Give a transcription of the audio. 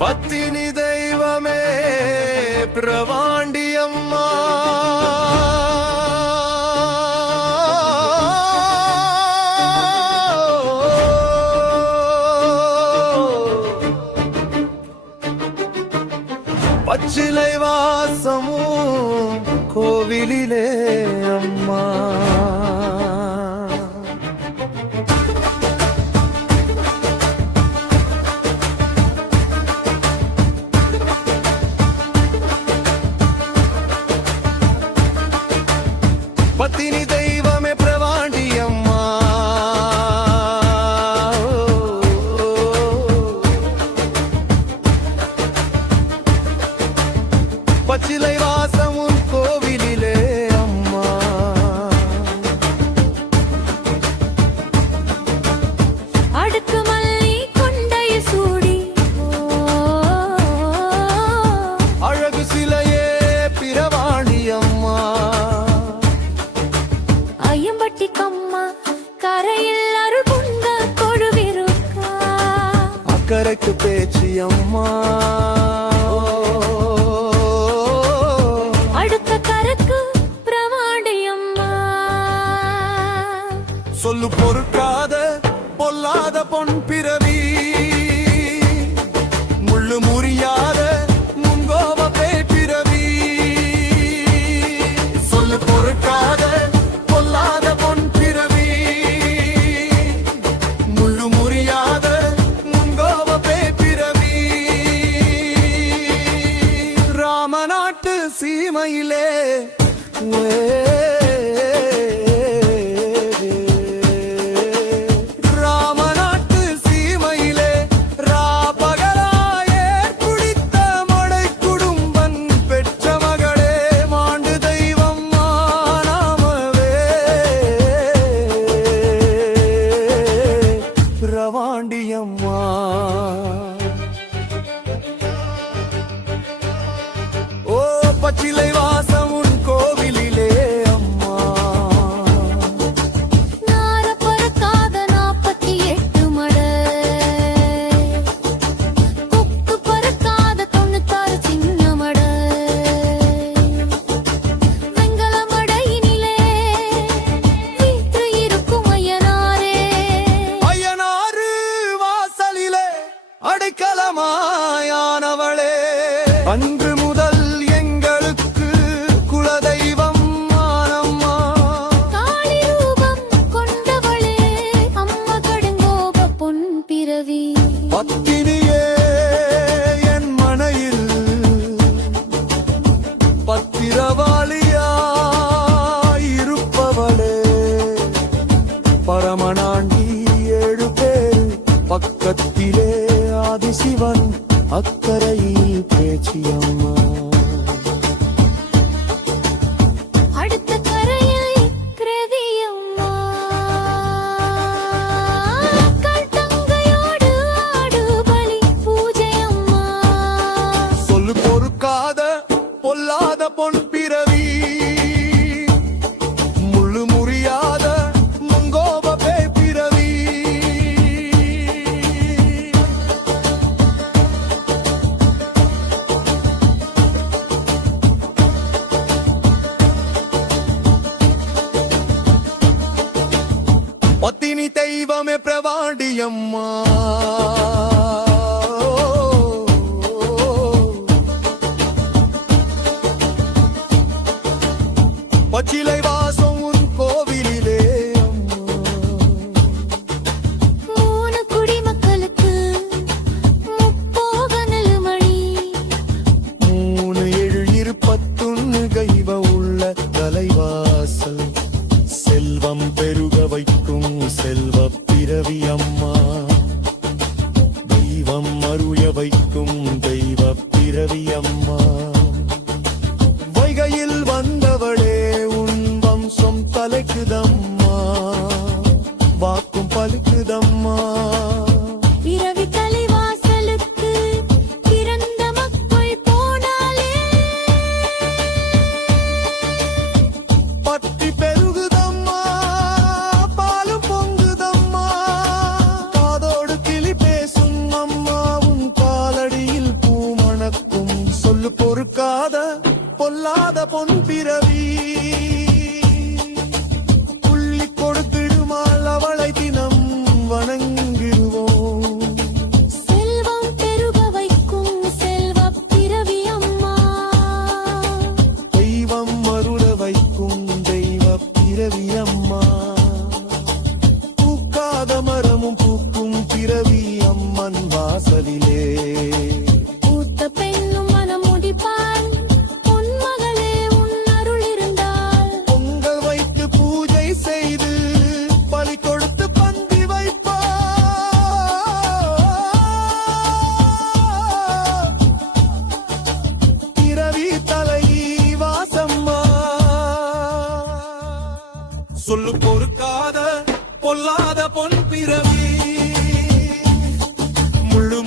பத்தினி தெய்வமே பிரவாண்டியம்மா பச்சிலை வாசமும் கோவிலிலே அம்மா பத்தினி தெய்வமே பிரவாண்டியம்மா பச்சிலை வாசமும் கோவிலிலே அம்மா அடுக்கு மல்லி கொண்டை சூடி அழகு சிலையே பிரவாண்டியம்மா ஐயம்பட்டி கம்மா கரையில் அருள் கொண்ட கொழுவிருக்கா அக்கறைக்கு பேச்சு அம்மா சொல்லு பொறுக்காத பொல்லாத பொன் பிறவி முள்ளு முறியாத முன்கோப பிறவி சொல்லு பொறுக்காத பொல்லாத பொன் பிறவி முள்ளு முறியாத முன்கோப பிறவி ராமநாட்டு சீமையிலே பிரவாண்டியம்மா ஓ பச்சிலை வாசம் உன் கோவிலிலே அம்மா நார பறக்காத 48 மடை கொக்கு பறக்காத 96 சின்ன மடை வெங்கல மடையினிலே வீற்று இருக்கும் ஐயனாரே அடைக்கலமாயானவளே அன்று முதல் எங்களுக்கு குலதெய்வம் மானம்மா காளி ரூபம் கொண்டவளே அம்மா கடுங்கோப பொன் பிறவி பத்தினியே என் மனையில் பத்திரவாளியாயிருப்பவளே பரமனாண்டி 7 பேர் பக்கத்திலே ஆதிசிவன் அக்கரையில் பேச்சியம்மா அடுத்த கரையில் கிருதியம்மா கட்டங்கையோடு ஆடு பலி பூஜையம்மா சொல்லு பொறுக்காத பொல்லாத பொன் பிறவி முள்ளு முறியாத முங்கோப பிறவி பத்தினி தெய்வமே பிரவாண்டியம்மா பச்சிலை வாசம் உன் கோவிலிலே அம்மா 3 குடிமக்களுக்கு முப்போக நெல்மணி 3 7 21 கைவ உள்ள தலைவாசல் செல்வம் பெருக வைக்கும் செல்வ பிறவி அம்மா தெய்வம் அருய வைக்கும் தெய்வ பிறவி அம்மா வைகையில் வந்தவளே உன் வம்சம் தலைக்குதம்மா வாக்கும் பலிக்குதம்மா பிறவி தலைவாசலுக்கு பிறந்த மக்கள் போனாலே பட்டி பெருகுதம்மா பாலும் பொங்குதம்மா பிறவி புள்ளி கொடுத்திடுமாள் அவளை தினம் வணங்கிடுவோம் செல்வம் பெருக வைக்கும் செல்வப் பிறவி அம்மா தெய்வம் அருள வைக்கும் தெய்வ பிறவி அம்மா பூக்காத மரமும் பூக்கும் பிறவி அம்மன் வாசலிலே பூத்த பெண்ணும் மனம் முடிப்பாள் உன் மகளே உன் அருள் இருந்தால் பொங்கல் வைத்து பூஜை செய்து பலி கொடுத்து பந்தி வைப்பா பிறவி தலைவி வாசம்மா சொல்லு பொறுக்காத பொல்லாத பொன் பிறவி முள்ளு